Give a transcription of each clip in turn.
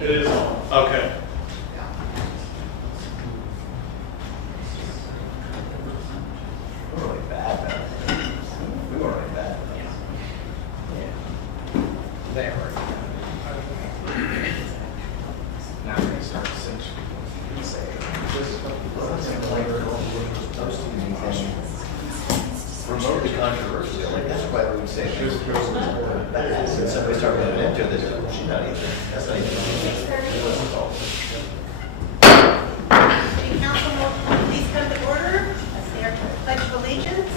It is on. Okay. We're really bad though. We were really bad. Yeah. They were. Now we're gonna start essentially. Remotely controversial, like that's why we would say that is. And somebody started getting into this, she's not even, that's not even. Okay, council, will please come to order as they are to pledge of allegiance.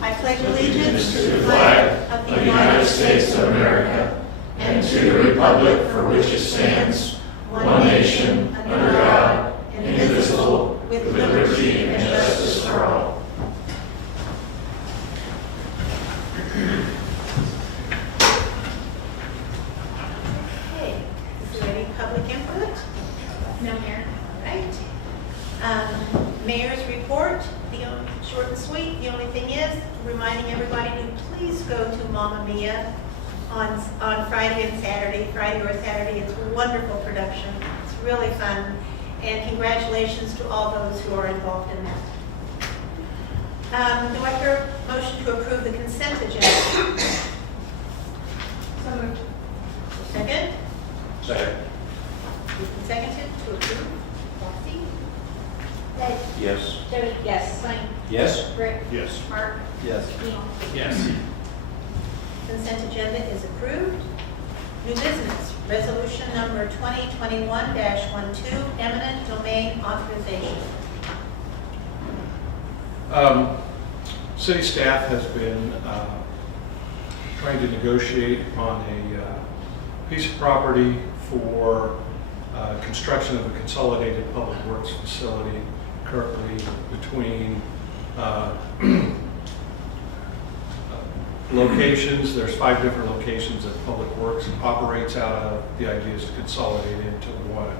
I pledge allegiance to the flag of the United States of America and to the republic for which it stands, one nation, under God, indivisible, with liberty and justice for all. Okay, is there any public input? No, Mayor. Right. Mayor's report, short and sweet. The only thing is, reminding everybody to please go to Mamma Mia on Friday and Saturday, Friday or Saturday. It's a wonderful production. It's really fun. And congratulations to all those who are involved in that. Do I hear a motion to approve the consent agenda? So moved. Second? Second. Moved and seconded to approve. Roxy? Ed? Yes. Jody? Yes. Sonny? Yes. Rick? Yes. Mark? Yes. Neil? Yes. Consent agenda is approved. New business, resolution number 2021-12, eminent domain authorization. City staff has been trying to negotiate on a piece of property for construction of a consolidated public works facility currently between locations. There's 5 different locations that Public Works operates out of. The idea is to consolidate into one.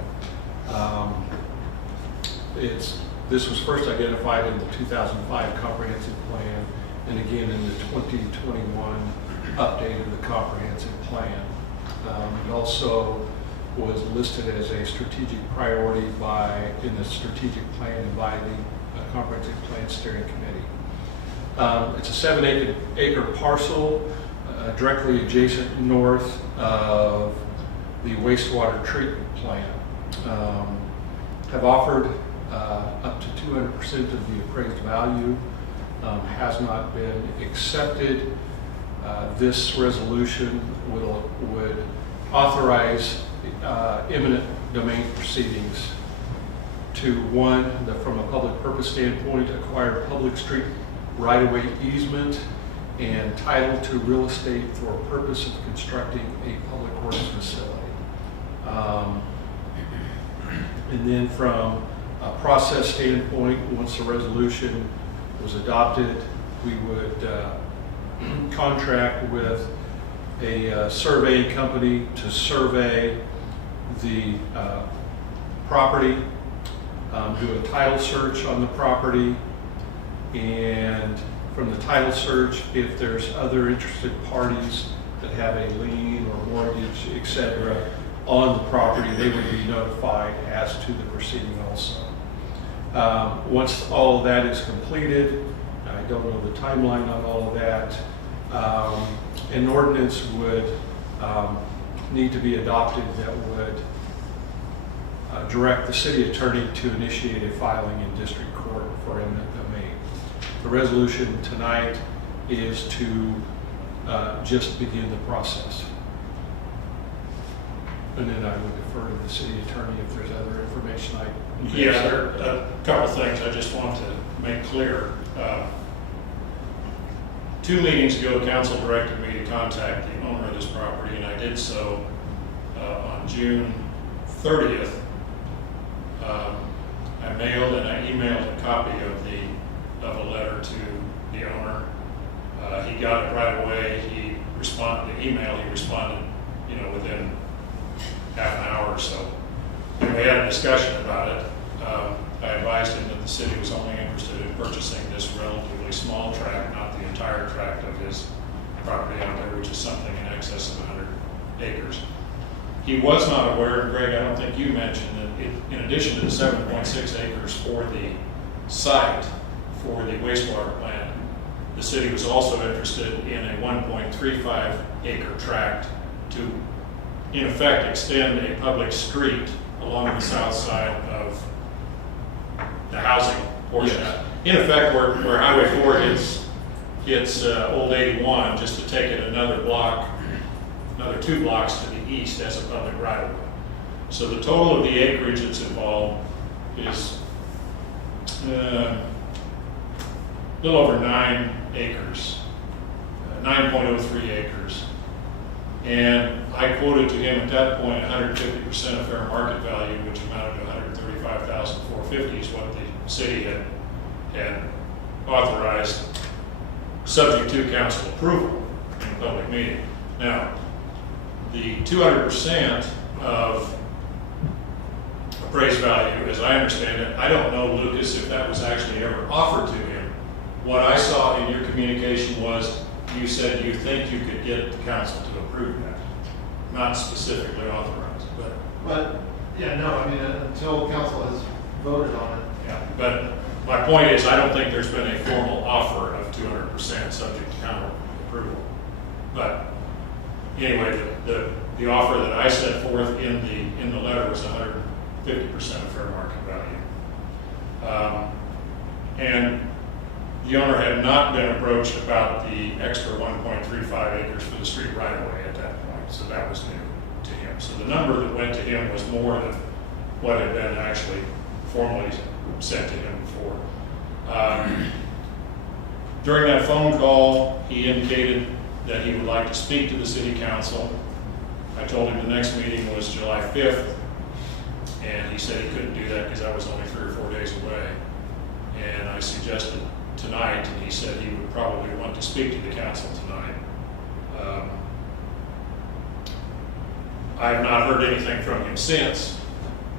This was first identified in the 2005 comprehensive plan and again in the 2021 update of the comprehensive plan. It also was listed as a strategic priority in the strategic plan and by the comprehensive plan steering committee. It's a 7-acre parcel directly adjacent north of the wastewater treatment plant. Have offered up to 200% of the appraised value, has not been accepted. This resolution would authorize eminent domain proceedings to, one, from a public purpose standpoint, acquire public street right-of-way easement and title to real estate for purpose of constructing a public works facility. And then from a process standpoint, once the resolution was adopted, we would contract with a surveying company to survey the property, do a title search on the property, and from the title search, if there's other interested parties that have a lien or mortgage, etc., on the property, they would be notified as to the proceeding also. Once all of that is completed, I don't know the timeline on all of that, an ordinance would need to be adopted that would direct the city attorney to initiate a filing in district court for eminent domain. The resolution tonight is to just begin the process. And then I would defer to the city attorney if there's other information I need. Yeah, there are a couple things I just want to make clear. 2 meetings ago, council directed me to contact the owner of this property, and I did so on June 30th. I mailed and I emailed a copy of a letter to the owner. He got it right away. He responded to email. He responded, within half an hour or so. And we had a discussion about it. I advised him that the city was only interested in purchasing this relatively small tract, not the entire tract of his property out there, which is something in excess of 100 acres. he was not aware, and Greg, I don't think you mentioned that in addition to the 7.6 acres for the site for the wastewater plant, the city was also interested in a 1.35 acre tract to, in effect, extend a public street along the south side of the housing portion. Yes. In effect, where Highway 4 hits Old 81, just to take it another 2 blocks to the east as a public right of way. So the total of the acreage that's involved is a little over 9 acres, 9.03 acres. And I quoted to him at that point 150% of fair market value, which amounted to $135,450 is what the city had authorized, subject to council approval in a public meeting. Now, the 200% of appraised value, as I understand it, I don't know, Lucas, if that was actually ever offered to him. What I saw in your communication was you said you think you could get the council to approve that, not specifically authorized, but. But, yeah, no, I mean, until council has voted on it. Yeah, but my point is, I don't think there's been a formal offer of 200% subject to counter approval. But anyway, the offer that I set forth in the letter was 150% of fair market value. And the owner had not been approached about the extra 1.35 acres for the street right away at that point, so that was new to him. So the number that went to him was more than what had been actually formally sent to him before. During that phone call, he indicated that he would like to speak to the city council. I told him the next meeting was July 5th, and he said he couldn't do that because I was only 3 or 4 days away. And I suggested tonight, and he said he would probably want to speak to the council tonight. I have not heard anything from him since,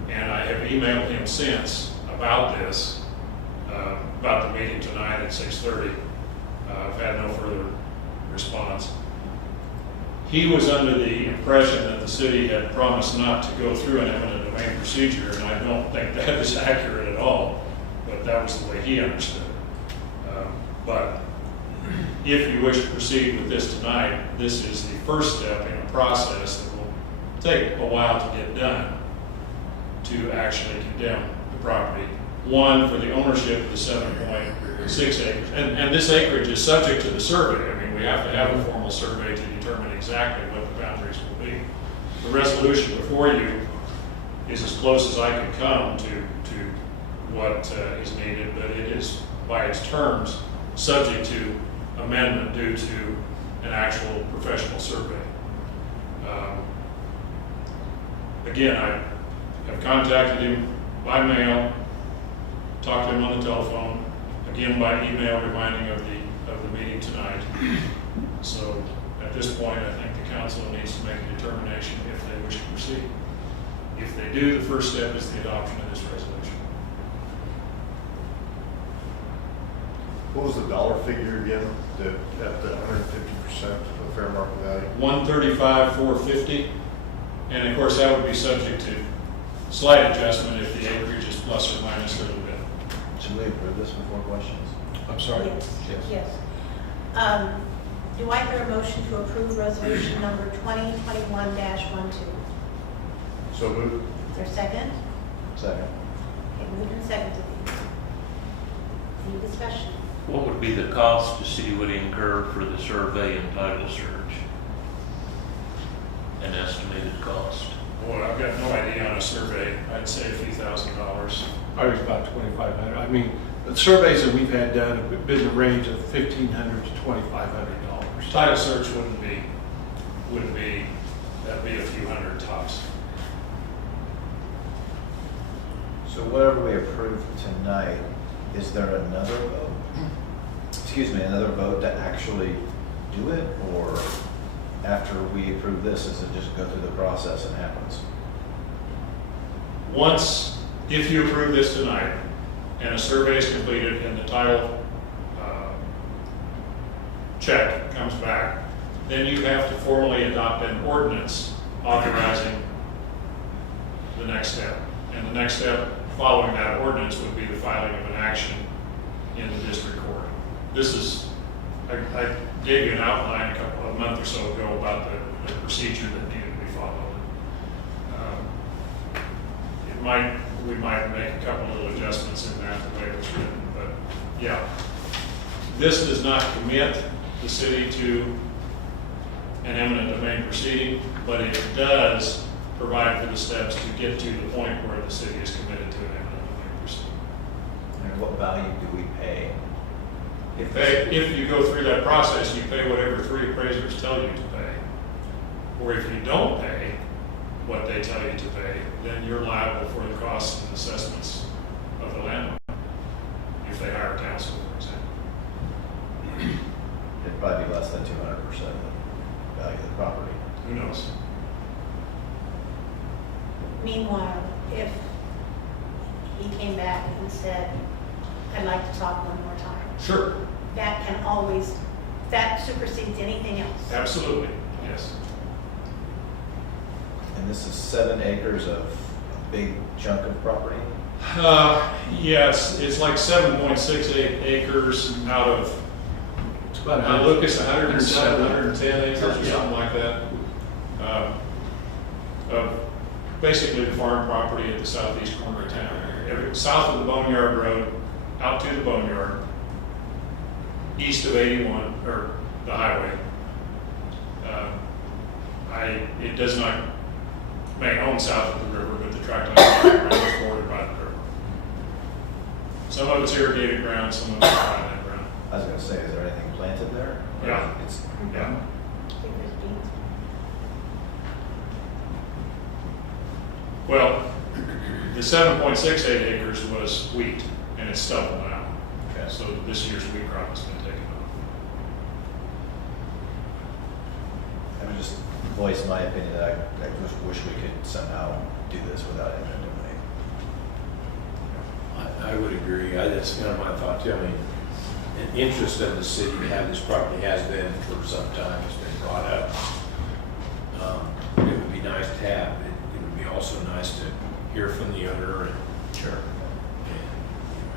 and I have emailed him since about this, about the meeting tonight at 6:30. I've had no further response. He was under the impression that the city had promised not to go through an eminent domain procedure, and I don't think that is accurate at all, but that was the way he understood it. But if you wish to proceed with this tonight, this is the first step in a process that will take a while to get done to actually condemn the property. One, for the ownership of the 7.6 acres. And this acreage is subject to the survey. I mean, we have to have a formal survey to determine exactly what the boundaries will be. The resolution before you is as close as I could come to what is needed, but it is, by its terms, subject to amendment due to an actual professional survey. Again, I have contacted him by mail, talked to him on the telephone, again by email reminding of the meeting tonight. So at this point, I think the council needs to make a determination if they wish to proceed. If they do, the first step is the adoption of this resolution. What was the dollar figure again, at the 150% of fair market value? 135,450, and of course that would be subject to slight adjustment if the acreage is plus or minus a little bit. Should we approve this before questions? I'm sorry. Yes. Do I hear a motion to approve resolution number 2021-12? So moved. Is there a second? Second. Okay, moved and seconded. Any discussion? What would be the cost the city would incur for the survey and title search? An estimated cost? Boy, I've got no idea on a survey. I'd say a few $1,000s. I was about $2,500. I mean, the surveys that we've had done have been in the range of $1,500 to $2,500. Title search wouldn't be, that'd be a few hundred tops. So whatever we approve tonight, is there another vote? Excuse me, another vote to actually do it? Or after we approve this, does it just go through the process and happens? Once, if you approve this tonight, and a survey is completed and the title check comes back, then you have to formally adopt an ordinance authorizing the next step. And the next step following that ordinance would be the filing of an action in the district court. This is, I gave you an outline a month or so ago about the procedure that needed to be followed. We might make a couple little adjustments in that the way it was written, but yeah. This does not commit the city to an eminent domain proceeding, but it does provide for the steps to get to the point where the city is committed to an eminent domain proceeding. And what value do we pay? If you go through that process, you pay whatever 3 appraisers tell you to pay. Or if you don't pay what they tell you to pay, then you're liable for the costs and assessments of the landowner, if they hire counsel, for example. It'd probably be less than 200% of the value of the property. Who knows? Meanwhile, if he came back and said, I'd like to talk one more time, Sure, that can always, that supersedes anything else. absolutely, yes. And this is 7 acres of a big chunk of property? Yes, it's like 7.68 acres out of, It's about Lucas, 107, 110 acres or something like that. Of basically the farm property at the southeast corner of town. South of the Boneyard Road, out to the Boneyard, east of 81, or the highway. It does not may own south of the river, but the tract line is bordered by the river. Some of it's irrigated ground, some of it's dry ground. I was gonna say, is there anything planted there? Or Yeah. It's, Yeah. I think there's beans. Well, the 7.68 acres was wheat, and it's stubble now. Okay. So this year's wheat crop has been taken off. I would just voice my opinion that I just wish we could somehow do this without eminent domain. I would agree. That's kind of my thought too. I mean, an interest of the city to have this property has been for some time. It's been brought up. It would be nice to have. It would be also nice to hear from the owner and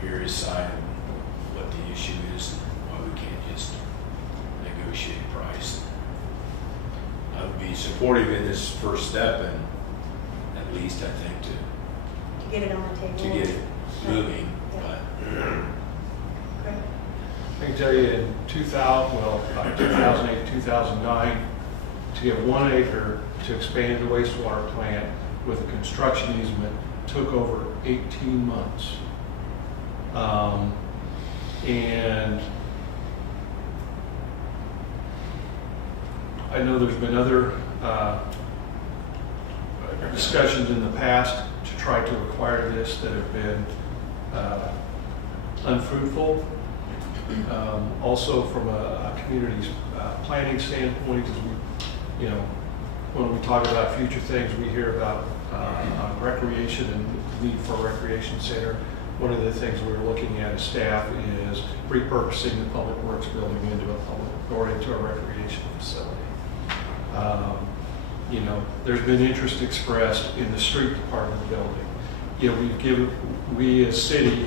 hear his side of what the issue is, and why we can't just negotiate a price. I would be supportive in this first step, and at least I think To get it on the table. to get it moving. Yeah. But Great. I can tell you in 2008, 2009, to get 1 acre to expand the wastewater plant with a construction easement took over 18 months. And I know there's been other discussions in the past to try to acquire this that have been unfruitful. Also from a community's planning standpoint, as we, when we talk about future things, we hear about recreation and need for a recreation center. One of the things we're looking at as staff is repurposing the public works building into a recreation facility. There's been interest expressed in the street part of the building. We as city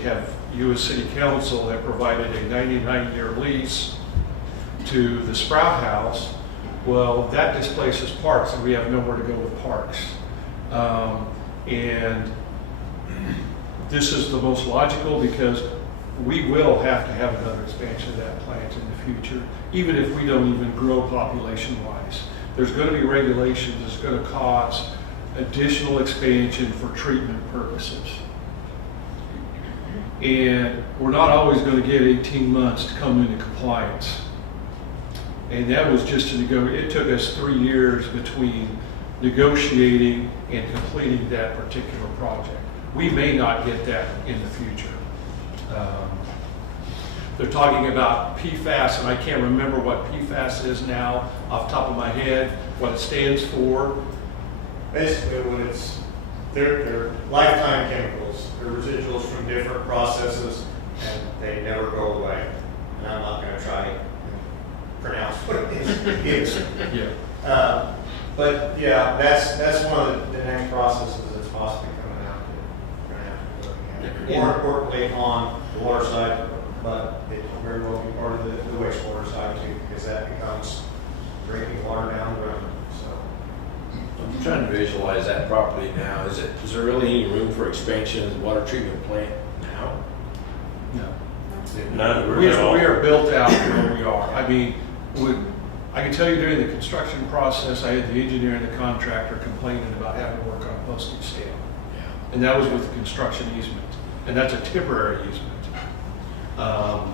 you as city council have provided a 99-year lease to the Sprout House. Well, that displaces parks, and we have nowhere to go with parks. And this is the most logical because we will have to have another expansion of that plant in the future, even if we don't even grow population-wise. There's going to be regulations that's going to cause additional expansion for treatment purposes. And we're not always going to get 18 months to come into compliance. And that was just it took us 3 years between negotiating and completing that particular project. We may not get that in the future. They're talking about PFAS, and I can't remember what PFAS is now off the top of my head, what it stands for. Basically, they're lifetime chemicals. They're residuals from different processes, and they never go away. And I'm not going to try and pronounce what it is. Yeah. But yeah, that's one of the next processes that's possibly coming out that we're gonna have to be looking at. Yeah. More importantly, on the water side, but it will very well be part of the wastewater side too, because that becomes drinking water down the road, so. I'm trying to visualize that property now. Is there really any room for expansion of the water treatment plant now? No. None, We we're all. are built out where we are. I mean, I can tell you during the construction process, I had the engineer and the contractor complaining about having to work on a postage stamp. Yeah. And that was with the construction easement. And that's a temporary easement. Well,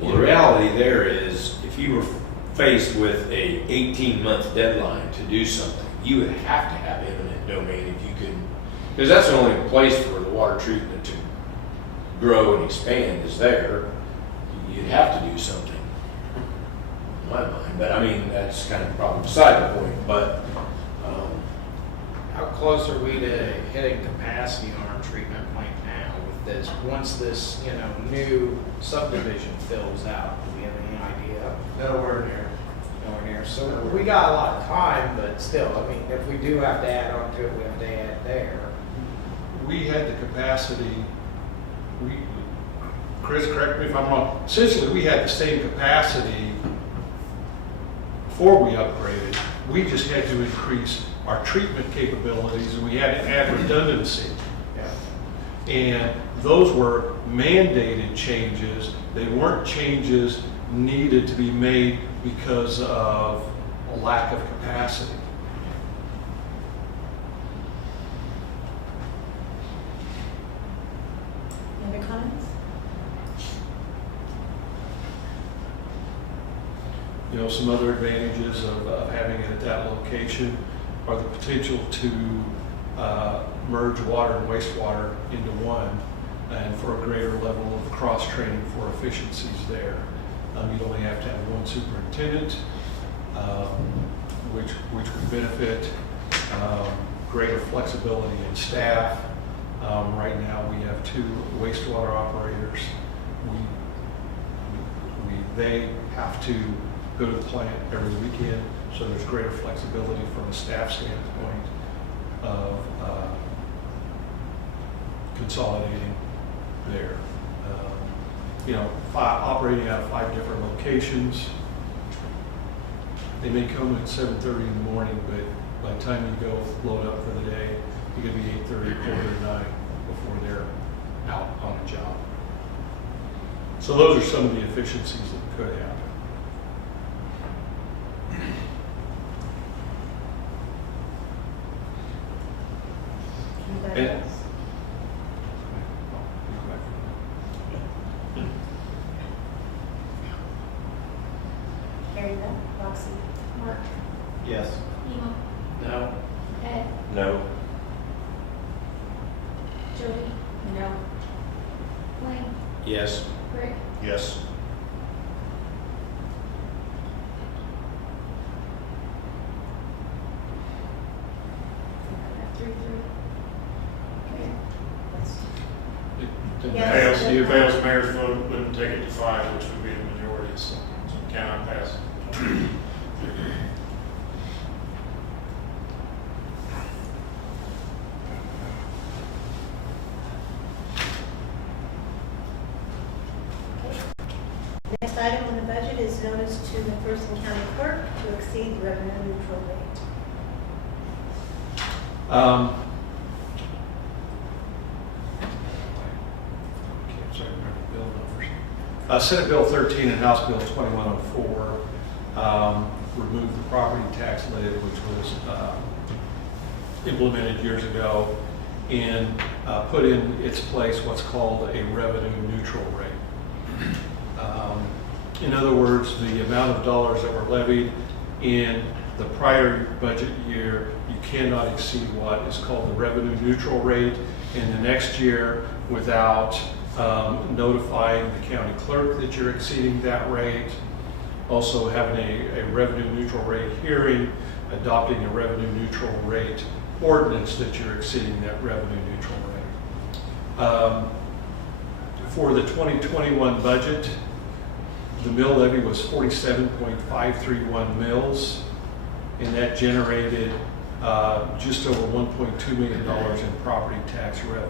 the reality there is, if you were faced with a 18-month deadline to do something, you would have to have eminent domain if you could, because that's the only place for the water treatment to grow and expand is there. You'd have to do something, in my mind. But I mean, that's kind of probably beside the point. But How close are we to hitting capacity on our treatment plant now with this, once this, new subdivision fills out? Do we have any idea? Nowhere near. Nowhere near. So we got a lot of time, but still, I mean, if we do have to add on to it, we have to add there. We had the capacity, Chris, correct me if I'm wrong, essentially, we had the same capacity before we upgraded. We just had to increase our treatment capabilities, and we had to add redundancy. Yeah. And those were mandated changes. They weren't changes needed to be made because of a lack of capacity. Any other comments? Some other advantages of having it at that location are the potential to merge water and wastewater into one, and for a greater level of cross-training for efficiencies there. You'd only have to have one superintendent, which would benefit greater flexibility in staff. Right now, we have 2 wastewater operators. They have to go to the plant every weekend, so there's greater flexibility from a staff standpoint of consolidating there. Operating out of 5 different locations. They may come at 7:30 in the morning, but by the time you go load up for the day, you're gonna be 8:30, 8:45 before they're out on a job. So those are some of the efficiencies that could happen. Anybody else? Carrie Beth, Roxy, Mark, Yes. Emo, No. Ed, No. Jody, no. Wayne, yes. Rick, Yes. that 3-3. Okay. Yes. The avails mayor's vote wouldn't take it to 5, which would be the majority, so it cannot pass. Next item on the budget is notice to the Thurston County Clerk to exceed the revenue neutral rate. Sorry, remember the bill numbers. Senate Bill 13 and House Bill 2104 removed the property tax lid, which was implemented years ago, and put in its place what's called a revenue neutral rate. In other words, the amount of dollars that were levied in the prior budget year, you cannot exceed what is called the revenue neutral rate in the next year without notifying the county clerk that you're exceeding that rate. Also having a revenue neutral rate hearing, adopting a revenue neutral rate ordinance that you're exceeding that revenue neutral rate. For the 2021 budget, the mill levy was 47.531 mills, and that generated just over $1.2 million in property tax revenue.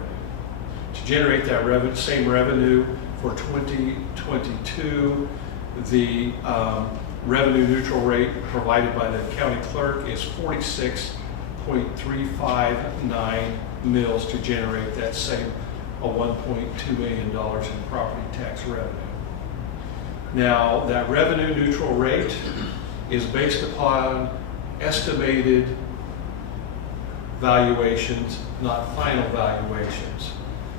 To generate that same revenue for 2022, the revenue neutral rate provided by the county clerk is 46.359 mils to generate that same $1.2 million in property tax revenue. Now, that revenue neutral rate is based upon estimated valuations, not final valuations.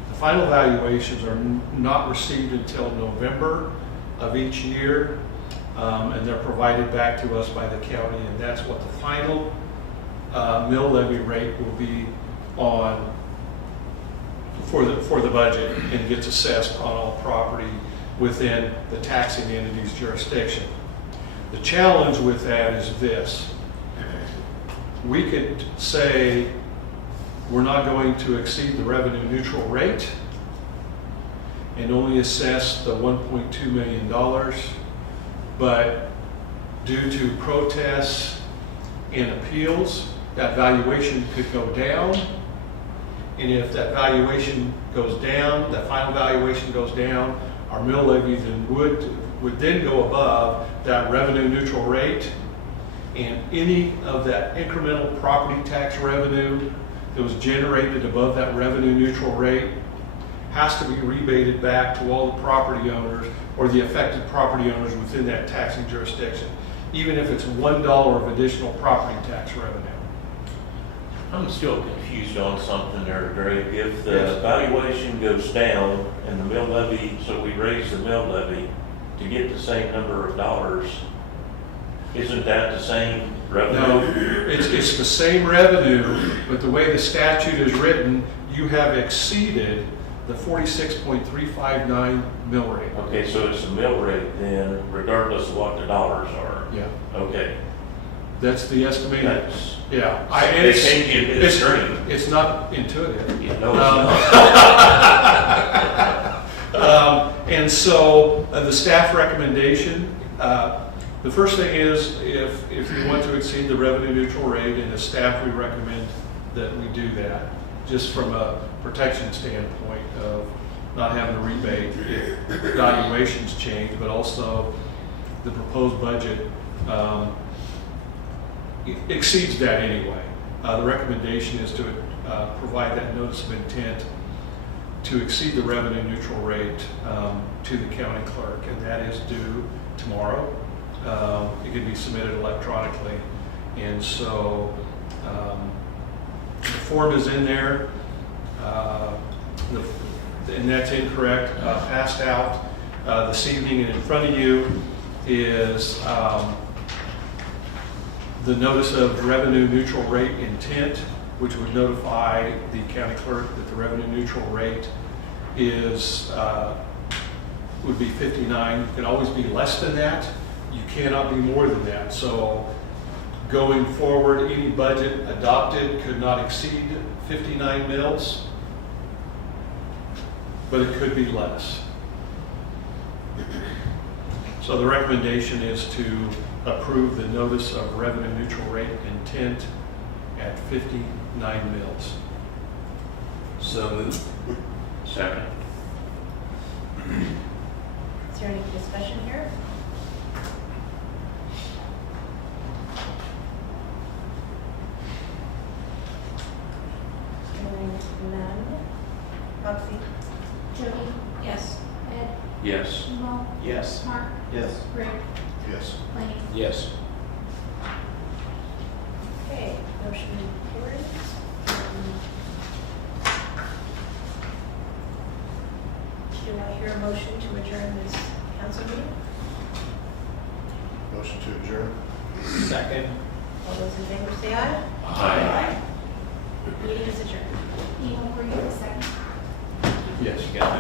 The final valuations are not received until November of each year, and they're provided back to us by the county, and that's what the final mill levy rate will be on for the budget, and gets assessed on all property within the taxing entity's jurisdiction. The challenge with that is this. We could say we're not going to exceed the revenue neutral rate and only assess the $1.2 million, but due to protests and appeals, that valuation could go down. And if that valuation goes down, that final valuation goes down, our mill levy then would then go above that revenue neutral rate, and any of that incremental property tax revenue that was generated above that revenue neutral rate has to be rebated back to all the property owners or the affected property owners within that taxing jurisdiction, even if it's $1 of additional property tax revenue. I'm still confused on something there, Greg. If the Yes. valuation goes down and the mill levy, so we raise the mill levy to get the same number of dollars, isn't that the same revenue? No, it's the same revenue, but the way the statute is written, you have exceeded the 46.359 mill rate. Okay, so it's a mill rate then, regardless of what the dollars are. Yeah, Okay. that's the estimated. That's, Yeah, they change it midstream. it's not intuitive. You know it's not. And so the staff recommendation, the first thing is if you want to exceed the revenue neutral rate, and as staff, we recommend that we do that, just from a protection standpoint of not having to rebate if valuations change, but also the proposed budget exceeds that anyway. The recommendation is to provide that notice of intent to exceed the revenue neutral rate to the county clerk, and that is due tomorrow. It can be submitted electronically, and so the form is in there, and that's incorrect, passed out this evening, and in front of you is the notice of revenue neutral rate intent, which would notify the county clerk that the revenue neutral rate is would be 59. It can always be less than that. You cannot be more than that. So going forward, any budget adopted could not exceed 59 mils, but it could be less. So the recommendation is to approve the notice of revenue neutral rate intent at 59 mils. So moved. Second. Is there any discussion here? Hearing none. Roxy? Jody? Yes. Ed? Yes. Mo? Yes. Mark? Yes. Rick? Yes. Blaine? Yes. Okay, motion carries. Do I hear a motion to adjourn this council meeting? Motion to adjourn. Second. All those in favor say aye. Aye. Meeting is adjourned. Neil, were you the second? Yes. You got